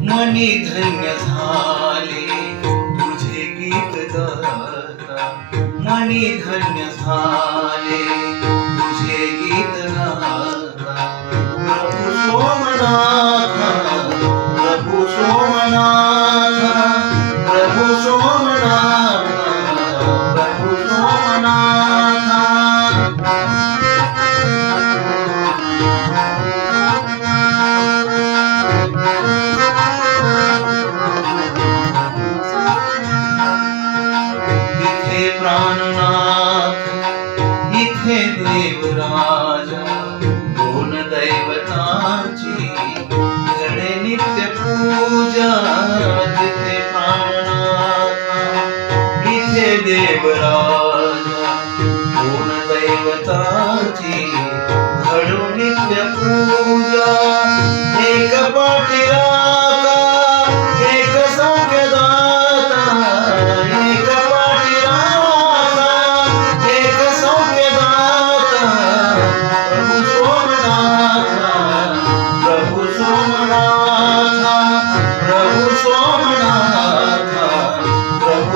Money धन्य झाले तुझे गीत गाता. मनी धन्य झाले इथे प्राणनाथ इथे देवराजा दोन दैवताची घडे नित्य पूजा जिथे प्राणनाथ इथे Devaraja.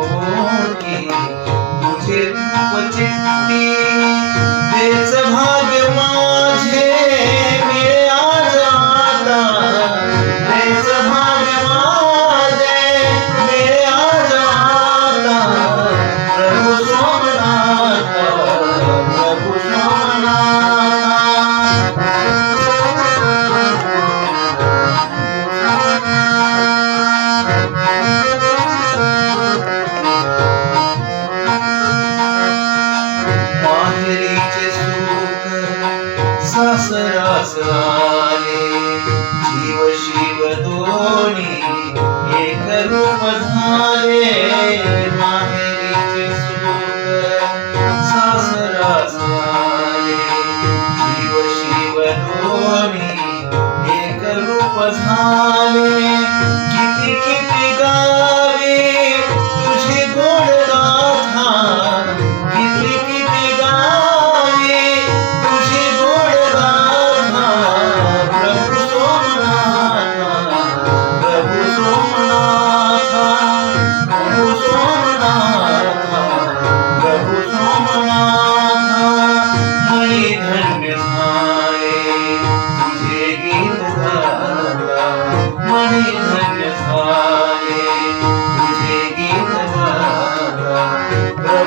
Milwaukee. Motel, motel, सासरासराने Shiv Shiv दोनी एक रूप झाले माहेरीचे सुख सासरासराने शिव शिव दोनी एक रूप झाले किती